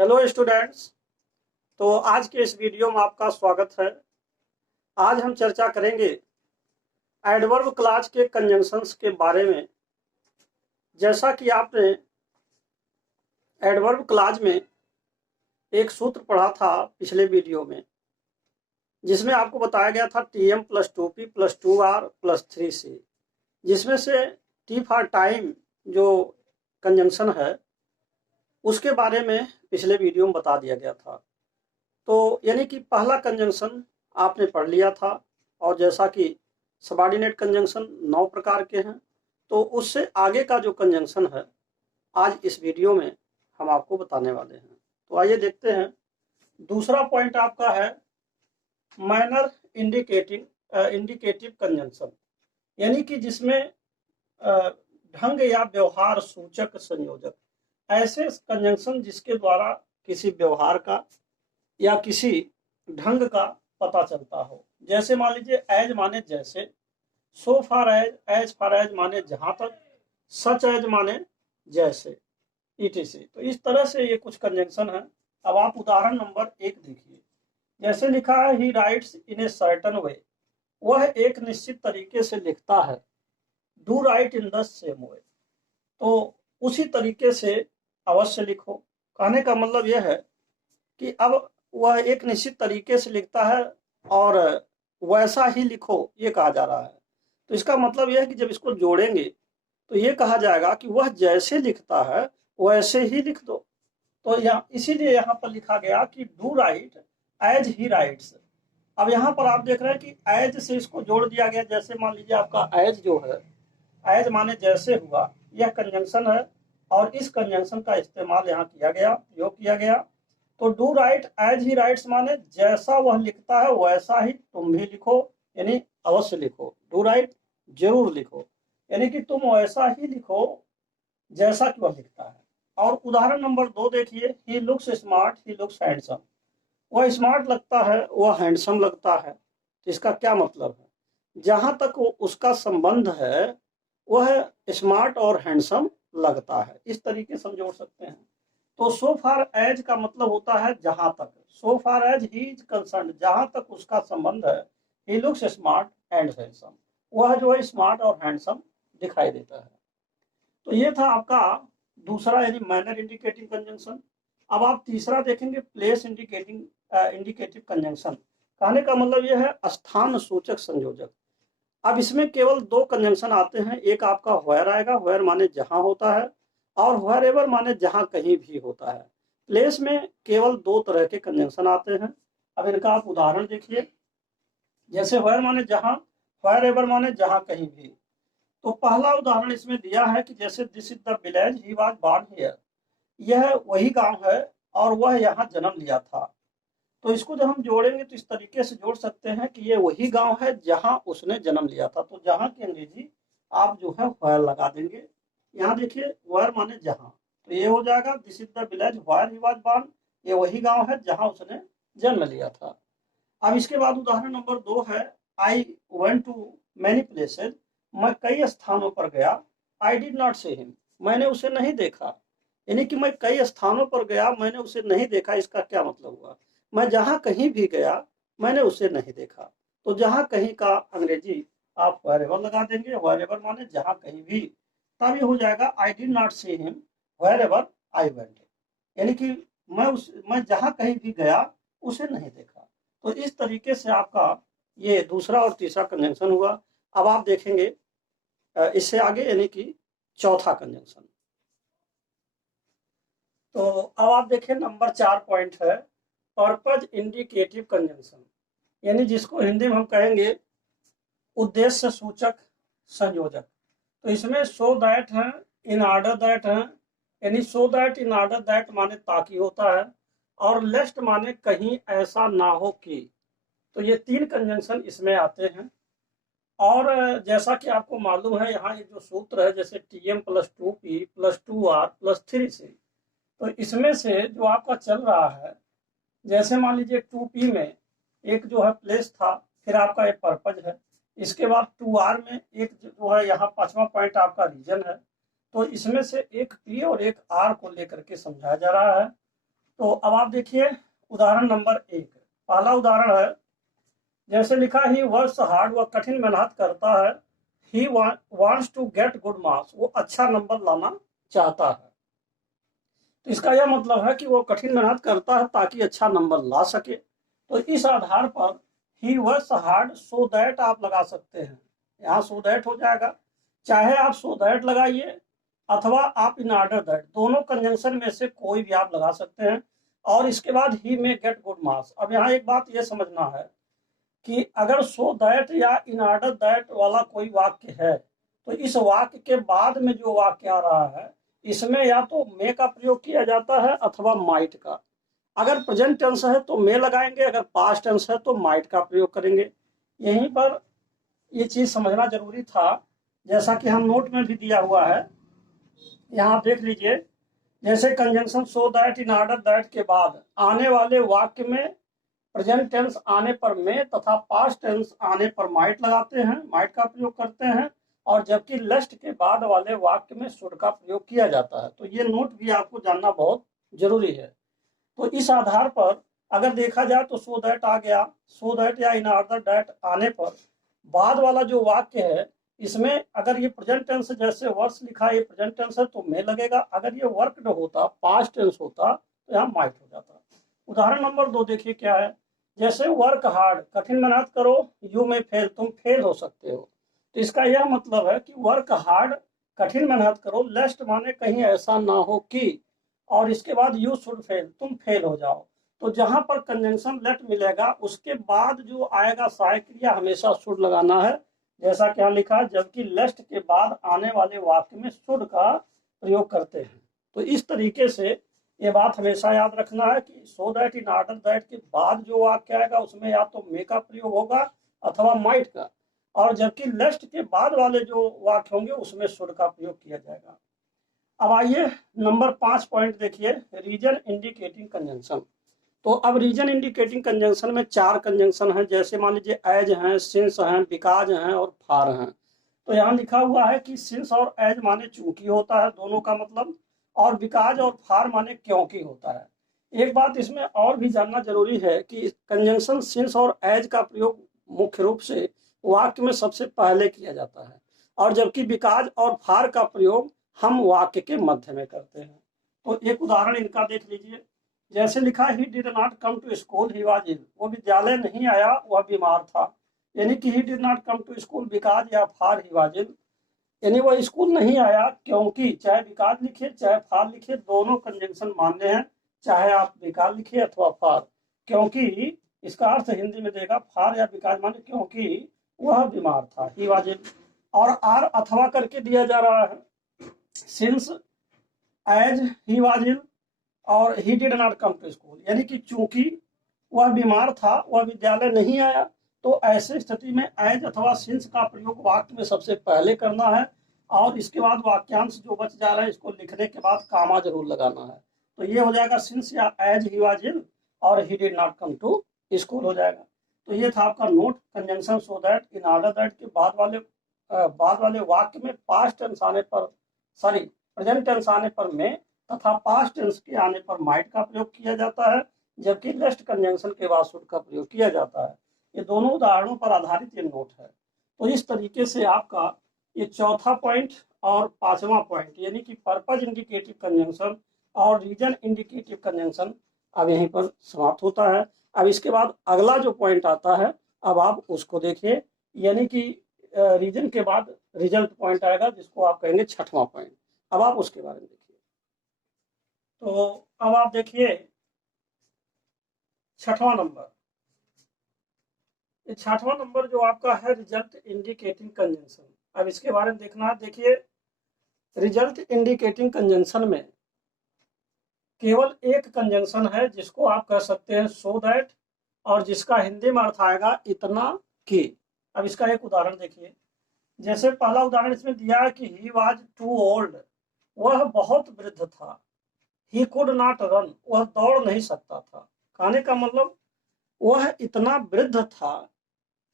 Hello students. तो आज के इस वीडियो में आपका स्वागत है। आज हम चर्चा करेंगे एडवर्ब क्लॉज के कंजंक्शंस के बारे में। जैसा कि आपने एडवर्ब क्लॉज में एक सूत्र पढ़ा था पिछले वीडियो में, जिसमें आपको बताया गया था TM + 2P + 2R + 3C, जिसमें से T फॉर टाइम जो कंजंक्शन है उसके बारे में पिछले वीडियो में बता दिया गया था। तो यानी कि पहला कंजंक्शन आपने पढ़ लिया था, और जैसा कि सबऑर्डिनेट कंजंक्शन 9 प्रकार के हैं, तो उससे आगे का जो कंजंक्शन है आज इस वीडियो में हम आपको बताने वाले हैं। तो आइए देखते हैं। दूसरा पॉइंट आपका है मैनर इंडिकेटिव कंजंक्शन, यानी कि जिसमें ढंग या व्यवहार सूचक संयोजक, ऐसे कंजंक्शन जिसके द्वारा किसी व्यवहार का या किसी ढंग का पता चलता हो। जैसे मान लीजिए एज माने जैसे, so far as far as माने जहां तक, सच एज माने जैसे, etc। तो इस तरह से ये कुछ कंजंक्शन है। अब आप उदाहरण नंबर 1 देखिए। जैसे लिखा है ही rights in a certain way, वह एक निश्चित तरीके से लिखता है। Do right in the same way, तो उसी तरीके से अवश्य लिखो। कहने का मतलब यह है कि अब वह एक निश्चित तरीके से लिखता है और वैसा ही लिखो, ये कहा जा रहा है। तो इसका मतलब यह है कि जब इसको जोड़ेंगे तो ये कहा जाएगा कि वह जैसे लिखता है वैसे ही लिख दो। तो यहाँ इसीलिए यहाँ पर लिखा गया कि do right as he writes. अब यहाँ पर आप देख रहे हैं कि एज से इसको जोड़ दिया गया। जैसे मान लीजिए आपका एज जो है, एज माने जैसे हुआ, यह कंजंक्शन है और इस कंजंक्शन का इस्तेमाल यहाँ किया गया, प्रयोग किया गया। तो do right as he writes माने जैसा वह लिखता है वैसा ही तुम भी लिखो, यानी अवश्य लिखो। डू राइट जरूर लिखो, यानी कि तुम वैसा ही लिखो जैसा कि वह लिखता है। और उदाहरण नंबर 2 देखिए। ही looks smart, he looks handsome. वह स्मार्ट लगता है, वह हैंडसम लगता है। तो इसका क्या मतलब है? जहां तक वो उसका संबंध है वह स्मार्ट और हैंडसम लगता है, इस तरीके से हम जोड़ सकते हैं। तो सो फार एज का मतलब होता है जहां तक। So far as he is concerned, जहां तक उसका संबंध है। He looks smart and handsome, वह जो है स्मार्ट और हैंडसम दिखाई देता है। तो ये था आपका दूसरा, यानी मैनर इंडिकेटिंग कंजंक्शन। अब आप तीसरा देखेंगे प्लेस इंडिकेटिव कंजंक्शन। कहने का मतलब यह है स्थान सूचक संयोजक। अब इसमें केवल 2 कंजंक्शन आते हैं। एक आपका व्हेयर आएगा, व्हेयर माने जहां होता है, और व्हेयर एवर माने जहां कहीं भी होता है। प्लेस में केवल 2 तरह के कंजंक्शन आते हैं। अब इनका आप उदाहरण देखिए। जैसे व्हेयर माने जहां, व्हेयर एवर माने जहां कहीं भी। तो पहला उदाहरण इसमें दिया है कि जैसे this is the village he was born here, यह वही गांव है और वह यहाँ जन्म लिया था। तो इसको जब हम जोड़ेंगे तो इस तरीके से जोड़ सकते हैं कि ये वही गांव है जहां उसने जन्म लिया था। तो जहां की अंग्रेजी आप जो है व्हेयर लगा देंगे। यहाँ देखिए व्हेयर माने जहां, तो ये हो जाएगा this is the village where he was born, ये वही गांव है जहां उसने जन्म लिया था। अब इसके बाद उदाहरण नंबर 2 है I went to many places, मैं कई स्थानों पर गया। I did not see him, मैंने उसे नहीं देखा। यानी कि मैं कई स्थानों पर गया, मैंने उसे नहीं देखा। इसका क्या मतलब हुआ? मैं जहां कहीं भी गया मैंने उसे नहीं देखा। तो जहां कहीं का अंग्रेजी आप wherever लगा देंगे। wherever माने जहां कहीं भी, तब ये हो जाएगा आई did not see him wherever I went, यानी कि मैं जहां कहीं भी गया उसे नहीं देखा। तो इस तरीके से आपका ये दूसरा और तीसरा कंजंक्शन हुआ। अब आप देखेंगे इससे आगे, यानी कि चौथा कंजंक्शन। तो अब आप देखें नंबर 4 पॉइंट है पर्पज इंडिकेटिव कंजंक्शन, यानी जिसको हिंदी में हम कहेंगे उद्देश्य सूचक संयोजक। तो इसमें सो दैट है, इन ऑर्डर दैट है, यानी सो दैट इन ऑर्डर दैट माने ताकि होता है, और लेस्ट माने कहीं ऐसा ना हो कि। तो ये 3 कंजंक्शन इसमें आते हैं। और जैसा कि आपको मालूम है, यहाँ ये जो सूत्र है जैसे TM + 2P + 2R + 3C, तो इसमें से जो आपका चल रहा है, जैसे मान लीजिए 2P में एक जो है प्लेस था, फिर आपका एक पर्पज है। इसके बाद 2R में एक जो है यहाँ 5वां पॉइंट आपका रीजन है। तो इसमें से एक P और एक R को लेकर के समझाया जा रहा है। तो अब आप देखिए उदाहरण नंबर 1। पहला उदाहरण है, जैसे लिखा ही वर्क्स हार्ड, वह कठिन मेहनत करता है। He wants to get good marks, वो अच्छा नंबर लाना चाहता है। तो इसका यह मतलब है कि वो कठिन मेहनत करता है ताकि अच्छा नंबर ला सके। तो इस आधार पर he works hard so that आप लगा सकते हैं, यहाँ सो दैट हो जाएगा। चाहे आप सो दैट लगाइए अथवा आप इन ऑर्डर दैट, दोनों कंजंक्शन में से कोई भी आप लगा सकते हैं। और इसके बाद ही में गेट गुड मार्क्स। अब यहाँ एक बात यह समझना है कि अगर सो दैट या इन ऑर्डर दैट वाला कोई वाक्य है तो इस वाक्य के बाद में जो वाक्य आ रहा है इसमें या तो मे का प्रयोग किया जाता है अथवा माइट का। अगर प्रेजेंट टेंस है तो मे लगाएंगे, अगर पास्ट टेंस है तो माइट का प्रयोग करेंगे। यहीं पर ये चीज समझना जरूरी था, जैसा कि हम नोट में भी दिया हुआ है। यहाँ आप देख लीजिए, जैसे conjunction so that in order that के बाद आने वाले वाक्य में प्रेजेंट टेंस आने पर में तथा पास्ट टेंस आने पर माइट लगाते हैं, माइट का प्रयोग करते हैं। और जबकि लेस्ट के बाद वाले वाक्य में शुड का प्रयोग किया जाता है। तो ये नोट भी आपको जानना बहुत जरूरी है। तो इस आधार पर अगर देखा जाए तो सो दैट आ गया, सो दैट या इन ऑर्डर दैट आने पर बाद वाला जो वाक्य है इसमें अगर ये प्रेजेंट टेंस जैसे वर्क्स लिखा है, ये प्रेजेंट टेंस है तो में लगेगा। अगर ये वर्कड होता, पास्ट टेंस होता तो यहाँ माइट हो जाता। उदाहरण नंबर 2 देखिए क्या है। जैसे वर्क हार्ड, कठिन मेहनत करो, यू में फेल, तुम फेल हो सकते हो। तो इसका यह मतलब है कि वर्क हार्ड, कठिन मेहनत करो, लेस्ट माने कहीं ऐसा ना हो कि, और इसके बाद यू शुड फेल, तुम फेल हो जाओ। तो जहां पर कंजंक्शन लेट मिलेगा उसके बाद जो आएगा सहायक क्रिया हमेशा शुड लगाना है, जैसा कि यहाँ लिखा है। जबकि लेस्ट के बाद आने वाले वाक्य में शुड का प्रयोग करते हैं। तो इस तरीके से ये बात हमेशा याद रखना है कि सो दैट इन ऑर्डर दैट के बाद जो वाक्य आएगा उसमें या तो मे का प्रयोग होगा अथवा माइट का, और जबकि लेस्ट के बाद वाले जो वाक्य होंगे उसमें शुड का प्रयोग किया जाएगा। अब आइए नंबर 5 पॉइंट देखिए, रीजन इंडिकेटिंग कंजंक्शन। तो अब रीजन इंडिकेटिंग कंजंक्शन में 4 कंजंक्शन हैं। जैसे मान लीजिए एज हैं, सिंस हैं, बिकॉज हैं और फार हैं। तो यहाँ लिखा हुआ है कि सिंस और एज माने चूंकि होता है, दोनों का मतलब, और बिकॉज और फार माने क्योंकि होता है। एक बात इसमें और भी जानना जरूरी है कि कंजंक्शन सिंस और एज का प्रयोग मुख्य रूप से वाक्य में सबसे पहले किया जाता है, और जबकि बिकॉज और फार का प्रयोग हम वाक्य के मध्य में करते हैं। तो एक उदाहरण इनका देख लीजिए। जैसे लिखा he did not come to school he was ill, वो विद्यालय नहीं आया, वह बीमार था। यानी कि he did not come to school because या फार ही वाज इल, यानी वह स्कूल नहीं आया क्योंकि, चाहे बिकॉज लिखे चाहे फार लिखे दोनों कंजंक्शन मान्य हैं, चाहे आप बिकॉज लिखे अथवा फार। क्योंकि इसका अर्थ हिंदी में देगा फार या बिकॉज माने क्योंकि वह बीमार था, ही वाज इल। और आर अथवा करके दिया जा रहा है, since as he was ill और he did not come to school, यानी कि चूंकि वह बीमार था वह विद्यालय नहीं आया। तो ऐसे स्थिति में एज अथवा सिंस का प्रयोग वाक्य में सबसे पहले करना है, और इसके बाद वाक्यांश जो बच जा रहा है इसको लिखने के बाद कामा जरूर लगाना है। तो ये हो जाएगा सिंस या एज ही वाज इल और he did not come to school हो जाएगा। तो ये था आपका note, conjunction so that in order that के बाद वाले वाक्य में पास्ट टेंस आने पर, सॉरी प्रेजेंट टेंस आने पर में तथा पास्ट टेंस के आने पर माइट का प्रयोग किया जाता है, जबकि लेस्ट कंजंक्शन के बाद शुड का प्रयोग किया जाता है। ये दोनों उदाहरणों पर आधारित ये नोट है। तो इस तरीके से आपका ये चौथा पॉइंट और 5वां पॉइंट यानी कि पर्पज इंडिकेटिव कंजंक्शन और रीजन इंडिकेटिव कंजंक्शन अब यहीं पर समाप्त होता है। अब इसके बाद अगला जो पॉइंट आता है अब आप उसको देखिए, यानी कि रीजन के बाद रिजल्ट पॉइंट आएगा जिसको आप कहेंगे 6वां पॉइंट। अब आप उसके बारे में देखिए। तो अब आप देखिए 6वां नंबर, ये 6वां नंबर जो आपका है रिजल्ट इंडिकेटिंग कंजंक्शन। अब इसके बारे में देखना है। देखिए रिजल्ट इंडिकेटिंग कंजंक्शन में केवल एक कंजंक्शन है जिसको आप कह सकते हैं सो दैट, और जिसका हिंदी में अर्थ आएगा इतना कि। अब इसका एक उदाहरण देखिए। जैसे पहला उदाहरण इसमें दिया है कि ही वाज टू ओल्ड, वह बहुत वृद्ध था। ही कुड नॉट रन, वह दौड़ नहीं सकता था। कहने का मतलब वह इतना वृद्ध था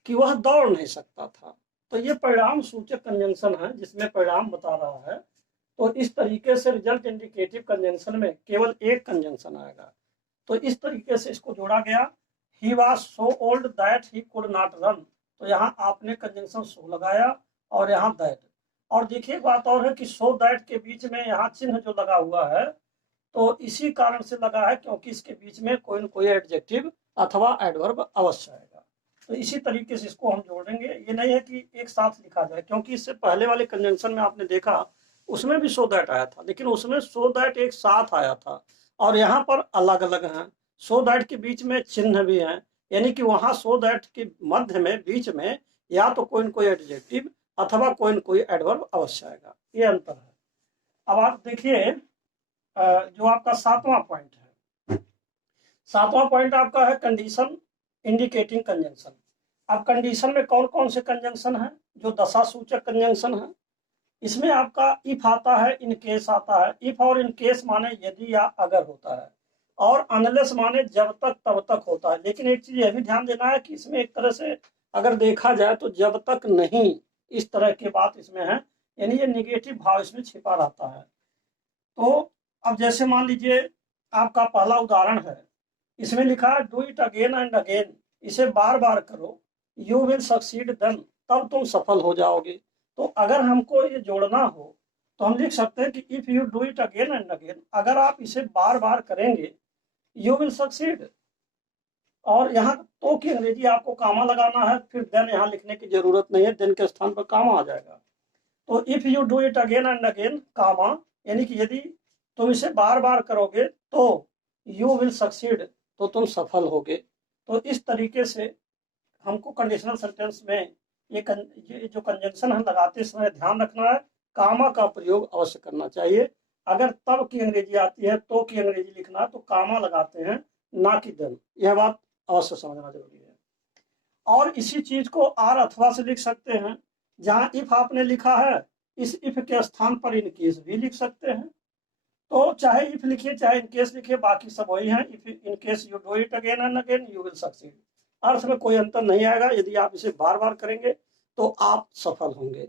कि वह दौड़ नहीं सकता था। तो ये परिणाम सूचक कंजंक्शन है जिसमें परिणाम बता रहा है। तो इस तरीके से रिजल्ट इंडिकेटिव कंजंक्शन में केवल एक कंजंक्शन आएगा, तो इस तरीके से इसको जोड़ा गया। He was so old that he could not run, तो यहाँ आपने कंजंक्शन सो लगाया और यहाँ दैट। और देखिए बात और है कि सो दैट के बीच में यहाँ चिन्ह जो लगा हुआ है तो इसी कारण से लगा है क्योंकि इसके बीच में कोई न कोई एडजेक्टिव अथवा एडवर्ब अवश्य आएगा। तो इसी तरीके से इसको हम जोड़ेंगे। ये नहीं है कि एक साथ लिखा जाए, क्योंकि इससे पहले वाले कंजंक्शन में आपने देखा उसमें भी सो दैट आया था, लेकिन उसमें सो दैट एक साथ आया था और यहाँ पर अलग अलग हैं। सो दैट के बीच में चिन्ह भी हैं, यानी कि वहां सो दैट के मध्य में बीच में या तो कोई न कोई एडजेक्टिव अथवा कोई न कोई एडवर्ब अवश्य आएगा। ये अंतर है। अब आप देखिए जो आपका 7वां पॉइंट है, 7वां पॉइंट आपका है कंडीशन इंडिकेटिंग कंजंक्शन। अब कंडीशन में कौन कौन से कंजंक्शन है? जो दशा सूचक कंजंक्शन है, इसमें आपका इफ आता है, इन केस आता है। इफ और इन केस माने यदि या अगर होता है, और अनलेस माने जब तक तब तक होता है। लेकिन एक चीज यह भी ध्यान देना है कि इसमें एक तरह से अगर देखा जाए तो जब तक नहीं, इस तरह की बात इसमें है, यानी ये निगेटिव भाव इसमें छिपा रहता है। तो अब जैसे मान लीजिए आपका पहला उदाहरण है, इसमें लिखा है do it again and again, इसे बार बार करो, यू विल सक्सीड देन, तब तुम सफल हो जाओगे। तो अगर हमको ये जोड़ना हो तो हम लिख सकते हैं कि if you do it again and again, अगर आप इसे बार बार करेंगे यू विल सक्सीड। और यहाँ तो की अंग्रेजी आपको कामा लगाना है, फिर देन यहाँ लिखने की जरूरत नहीं है, देन के स्थान पर कामा आ जाएगा। तो if you do it again and again comma, यानी कि यदि तुम इसे बार बार करोगे तो यू विल सक्सीड, तो तुम सफल होगे। तो इस तरीके से हमको कंडीशनल सेंटेंस में ये जो कंजंक्शन हम लगाते समय ध्यान रखना है, कामा का प्रयोग अवश्य करना चाहिए। अगर तब की अंग्रेजी आती है, तो की अंग्रेजी लिखना है तो कामा लगाते हैं, ना कि देन। यह बात अवश्य समझना जरूरी है। और इसी चीज को आर अथवा से लिख सकते हैं। जहां इफ आपने लिखा है, इस इफ के स्थान पर इन केस भी लिख सकते हैं। तो चाहे इफ लिखिए चाहे इन केस लिखिए, बाकी सब वही है। If in case you do it again and again you will succeed, अर्थ में कोई अंतर नहीं आएगा। यदि आप इसे बार बार करेंगे तो आप सफल होंगे।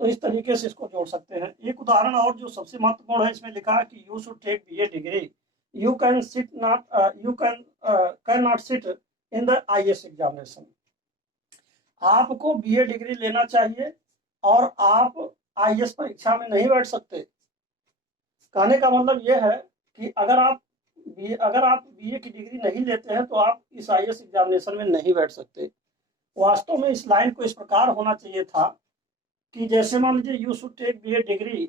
तो इस तरीके से इसको जोड़ सकते हैं। एक उदाहरण और जो सबसे महत्वपूर्ण है, इसमें लिखा है कि you should take BA degree, you can sit not you can not sit in the IAS examination. आपको बीए डिग्री लेना चाहिए और आप आईएएस परीक्षा में नहीं बैठ सकते। कहने का मतलब यह है कि अगर आप बीए की डिग्री नहीं लेते हैं तो आप इस आईएएस एग्जामिनेशन में नहीं बैठ सकते। वास्तव में इस लाइन को इस प्रकार होना चाहिए था कि जैसे मान लीजिए you should take BA degree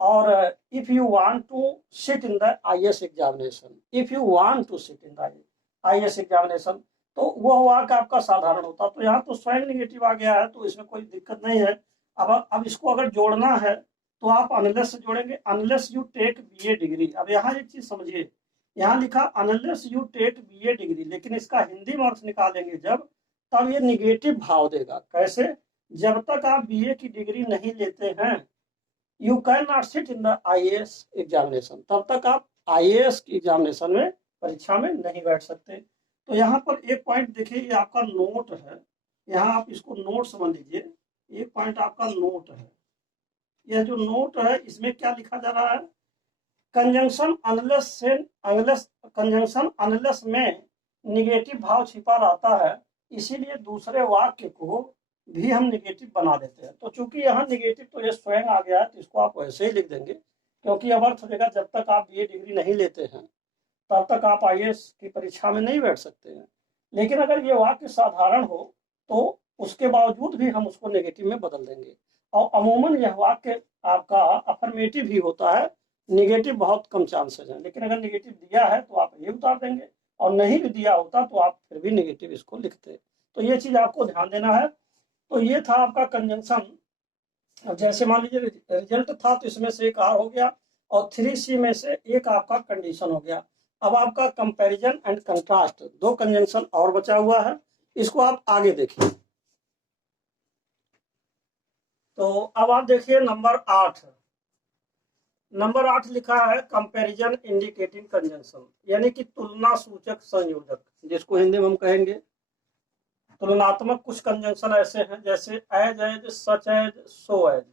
और if you want to sit in the IAS examination, if you want to sit in the IAS examination, तो वह वाक्य आपका साधारण होता। तो यहाँ तो स्वयं निगेटिव आ गया है, तो इसमें कोई दिक्कत नहीं है। अब इसको अगर जोड़ना है तो आप अनलेस से जोड़ेंगे, unless you take BA degree. अब यहाँ एक चीज समझिए, यहाँ लिखा unless you take BA degree, लेकिन इसका हिंदी में अर्थ निकालेंगे जब, तब ये निगेटिव भाव देगा। कैसे? जब तक आप बीए की डिग्री नहीं लेते हैं, you can not sit in the IAS examination, तब तक आप आईएएस की एग्जामिनेशन में परीक्षा में नहीं बैठ सकते। तो यहाँ पर एक पॉइंट देखिए, ये आपका नोट है, यहाँ आप इसको नोट समझ लीजिए। एक पॉइंट आपका नोट है, यह जो नोट है इसमें क्या लिखा जा रहा है, कंजंक्शन अनलेस में निगेटिव भाव छिपा रहता है, इसीलिए दूसरे वाक्य को भी हम निगेटिव बना देते हैं। तो चूंकि यहाँ निगेटिव तो ये स्वयं आ गया है, तो इसको आप वैसे ही लिख देंगे, क्योंकि अब अर्थ देगा जब तक आप बीए डिग्री नहीं लेते हैं तब तक आप आईएएस की परीक्षा में नहीं बैठ सकते हैं। लेकिन अगर ये वाक्य साधारण हो तो उसके बावजूद भी हम उसको नेगेटिव में बदल देंगे। और अमूमन यह वाक्य आपका अफर्मेटिव ही होता है, निगेटिव बहुत कम चांसेस हैं। लेकिन अगर निगेटिव दिया है तो आप ये उतार देंगे, और नहीं भी दिया होता तो आप फिर भी निगेटिव इसको लिखते। तो ये चीज आपको ध्यान देना है। तो ये था आपका कंजंक्शन। जैसे मान लीजिए रिजल्ट था तो इसमें से एक आर हो गया और 3C में से एक आपका कंडीशन हो गया। अब आपका कंपैरिजन एंड कंट्रास्ट, दो कंजंक्शन और बचा हुआ है, इसको आप आगे देखिए। तो अब आप देखिए नंबर 8, नंबर 8 लिखा है कंपैरिजन इंडिकेटिंग कंजंक्शन, यानी कि तुलना सूचक संयोजक, जिसको हिंदी में हम कहेंगे तुलनात्मक। कुछ कंजंक्शन ऐसे हैं जैसे as as, such as, so as.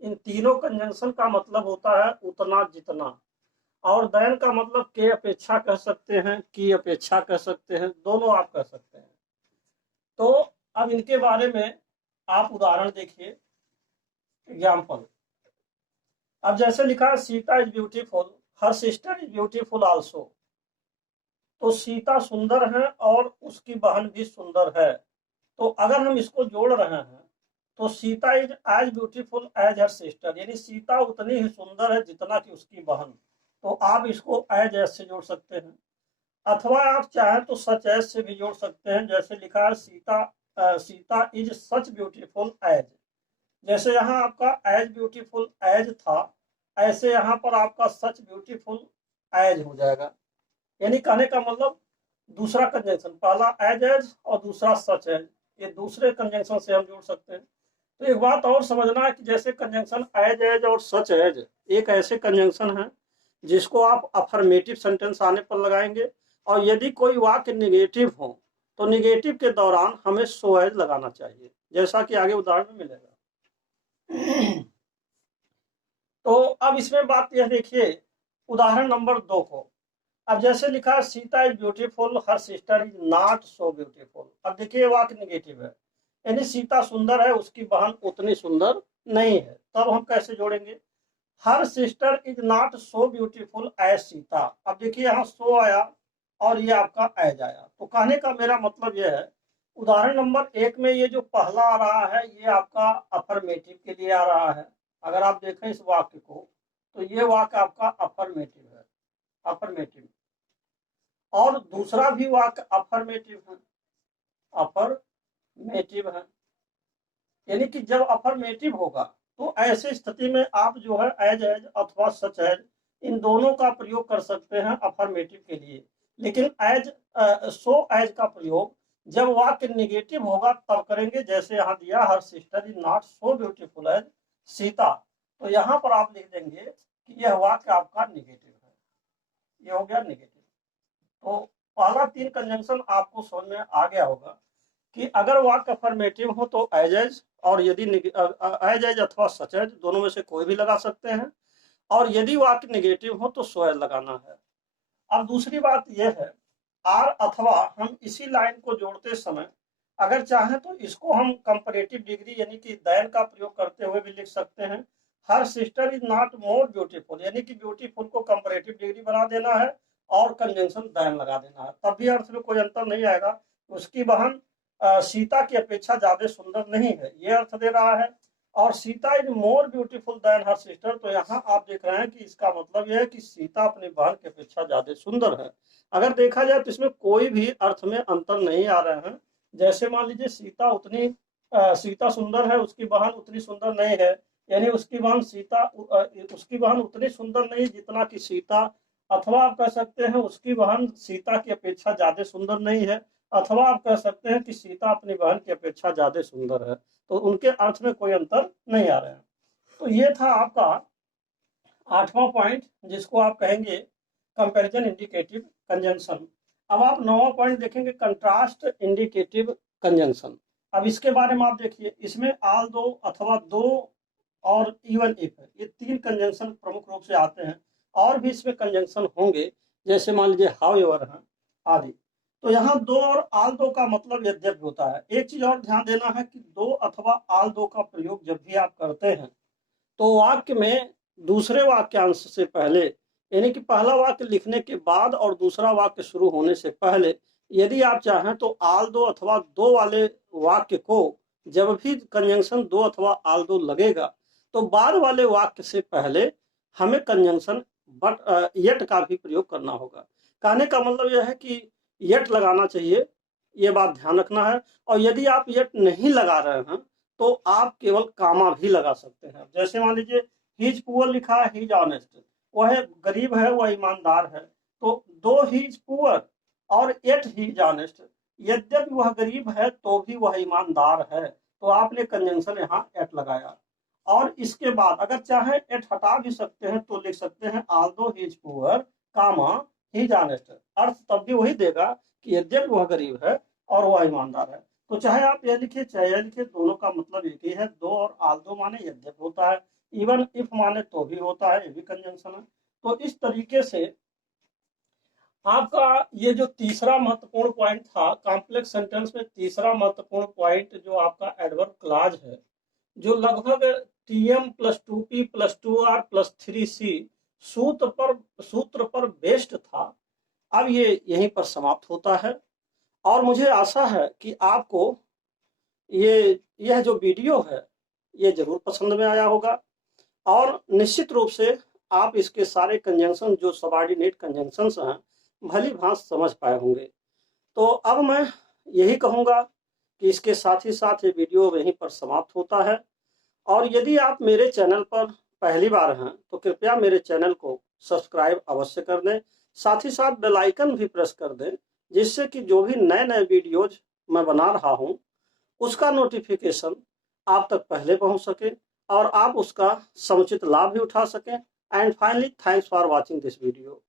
इन तीनों कंजंक्शन का मतलब होता है उतना जितना। और देन का मतलब के अपेक्षा कह सकते हैं, की अपेक्षा कह सकते हैं, दोनों आप कह सकते हैं। तो अब इनके बारे में आप उदाहरण देखिए, एग्जाम्पल। अब जैसे लिखा है Sita is beautiful, her sister is beautiful also. तो सीता सुंदर है और उसकी बहन भी सुंदर है। तो अगर हम इसको जोड़ रहे हैं तो Sita is as beautiful as her sister, यानी सीता उतनी ही सुंदर है जितना कि उसकी बहन। तो आप इसको एज से जोड़ सकते हैं, अथवा आप चाहें तो सच एज से भी जोड़ सकते हैं। जैसे लिखा है Sita is such beautiful as. जैसे यहाँ आपका एज ब्यूटीफुल एज था, ऐसे यहाँ पर आपका सच ब्यूटीफुल एज हो जाएगा। यानी कहने का मतलब दूसरा कंजंक्शन, पहला एज और दूसरा सच एज, ये दूसरे कंजंक्शन से हम जोड़ सकते हैं। तो एक बात और समझना है कि जैसे कंजंक्शन एज और सच एज एक ऐसे कंजंक्शन है जिसको आप अफर्मेटिव सेंटेंस आने पर लगाएंगे, और यदि कोई वाक्य निगेटिव हो तो निगेटिव के दौरान हमें सो एज लगाना चाहिए, जैसा कि आगे उदाहरण में मिलेगा। तो अब इसमें बात यह देखिए, उदाहरण नंबर 2 को। अब जैसे लिखा है Sita is beautiful, her sister is not so beautiful. अब देखिए वाक्य निगेटिव है, यानी सीता सुंदर है, उसकी बहन उतनी सुंदर नहीं है। तब हम कैसे जोड़ेंगे? Her sister is not so beautiful as Sita. अब देखिए यहाँ सो आया और ये आपका एज आया। तो कहने का मेरा मतलब यह है, उदाहरण नंबर 1 में ये जो पहला आ रहा है ये आपका अफर्मेटिव के लिए आ रहा है। अगर आप देखें इस वाक्य को तो ये वाक्य आपका अफर्मेटिव है, अफर्मेटिव। और दूसरा भी वाक्य अफर्मेटिव है, अफर्मेटिव है। यानी कि जब अफर्मेटिव होगा तो ऐसे स्थिति में आप जो है एज अथवा सच एज इन दोनों का प्रयोग कर सकते हैं अफर्मेटिव के लिए। लेकिन एज सो एज का प्रयोग जब वाक्य निगेटिव होगा तब करेंगे। जैसे यहाँ दिया her sister is not so beautiful as Sita, तो यहाँ पर आप लिख देंगे कि यह वाक्य आपका निगेटिव है, ये हो गया निगेटिव। तो पहला 3 कंजंक्शन आपको समझ में आ गया होगा कि अगर वाक्य अफर्मेटिव हो तो एज और यदि एज अथवा सच एज दोनों में से कोई भी लगा सकते हैं, और यदि वाक्य निगेटिव हो तो सो एज लगाना है। अब दूसरी बात यह है, आर अथवा हम इसी लाइन को जोड़ते समय अगर चाहें तो इसको हम कंपैरेटिव डिग्री यानी कि दैन का प्रयोग करते हुए भी लिख सकते हैं। हर sister is not more beautiful, यानी कि ब्यूटीफुल को कंपैरेटिव डिग्री बना देना है और कंजंक्शन दैन लगा देना है, तब भी अर्थ में कोई अंतर नहीं आएगा। उसकी बहन सीता की अपेक्षा ज्यादा सुंदर नहीं है, ये अर्थ दे रहा है। और Sita is more beautiful then her sister, तो यहाँ आप देख रहे हैं कि इसका मतलब यह है कि सीता अपनी बहन की अपेक्षा ज्यादा सुंदर है। अगर देखा जाए तो इसमें कोई भी अर्थ में अंतर नहीं आ रहे हैं। जैसे मान लीजिए सीता सुंदर है, उसकी बहन उतनी सुंदर नहीं है, यानी उसकी बहन उतनी सुंदर नहीं जितना कि सीता, अथवा आप कह सकते हैं उसकी बहन सीता की अपेक्षा ज्यादा सुंदर नहीं है, अथवा आप कह सकते हैं कि सीता अपनी बहन की अपेक्षा ज्यादा सुंदर है। तो उनके अर्थ में कोई अंतर नहीं आ रहे हैं। तो ये था आपका 8वां पॉइंट, जिसको आप कहेंगे कंपैरिजन इंडिकेटिव कंजंक्शन। अब आप 9वां पॉइंट देखेंगे कंट्रास्ट इंडिकेटिव कंजंक्शन। अब इसके बारे में आप देखिए, इसमें आल दो अथवा दो और इवन इफ, ये 3 कंजंक्शन प्रमुख रूप से आते हैं। और भी इसमें कंजंक्शन होंगे, जैसे मान लीजिए हाउ एवर है आदि। तो यहाँ दो और आल दो का मतलब यद्यपि होता है। एक चीज और ध्यान देना है कि दो अथवा आल दो का प्रयोग जब भी आप करते हैं तो वाक्य में दूसरे वाक्यांश से पहले, यानी कि पहला वाक्य लिखने के बाद और दूसरा वाक्य शुरू होने से पहले, यदि आप चाहें तो आल दो अथवा दो वाले वाक्य को जब भी कंजंक्शन दो अथवा आल दो लगेगा तो बाद वाले वाक्य से पहले हमें कंजंक्शन बट यट का भी प्रयोग करना होगा। कहने का मतलब यह है कि यट लगाना चाहिए, ये बात ध्यान रखना है। और यदि आप यट नहीं लगा रहे हैं तो आप केवल कामा भी लगा सकते हैं। जैसे मान लीजिए ही इज पुअर लिखा है, ही इज ऑनेस्ट, वह गरीब है, वह ईमानदार है। तो दो ही इज पुअर और एट ही इज ऑनेस्ट, यद्यपि वह गरीब है तो भी वह ईमानदार है, तो आपने कंजंक्शन यहाँ एट लगाया। और इसके बाद अगर चाहे एट हटा भी सकते हैं तो लिख सकते हैं although he is poor comma he is honest. अर्थ तब भी वही देगा कि यद्यपि वह गरीब है और वह ईमानदार है। तो चाहे आप यह लिखिए चाहे यह लिखिए, दोनों का मतलब एक ही है। दो और आल्दो माने यद्यपि होता है, इवन इफ माने तो भी होता है, ये भी कंजंक्शन है। तो इस तरीके से आपका ये जो तीसरा महत्वपूर्ण पॉइंट था कॉम्प्लेक्स सेंटेंस में, तीसरा महत्वपूर्ण पॉइंट जो आपका एडवर्ब क्लॉज है, जो लगभग टीएम प्लस 2पी प्लस 2आर प्लस 3सी सूत्र पर बेस्ड था, अब ये यहीं पर समाप्त होता है। और मुझे आशा है कि आपको यह जो वीडियो है ये जरूर पसंद में आया होगा, और निश्चित रूप से आप इसके सारे कंजंक्शन जो सबऑर्डिनेट कंजंक्शंस हैं भली भांति समझ पाए होंगे। तो अब मैं यही कहूँगा कि इसके साथ ही साथ ये वीडियो यहीं पर समाप्त होता है। और यदि आप मेरे चैनल पर पहली बार हैं तो कृपया मेरे चैनल को सब्सक्राइब अवश्य कर दें, साथ ही साथ बेल आइकन भी प्रेस कर दें, जिससे कि जो भी नए नए वीडियोज मैं बना रहा हूं उसका नोटिफिकेशन आप तक पहले पहुंच सके और आप उसका समुचित लाभ भी उठा सकें। And finally, thanks for watching this video.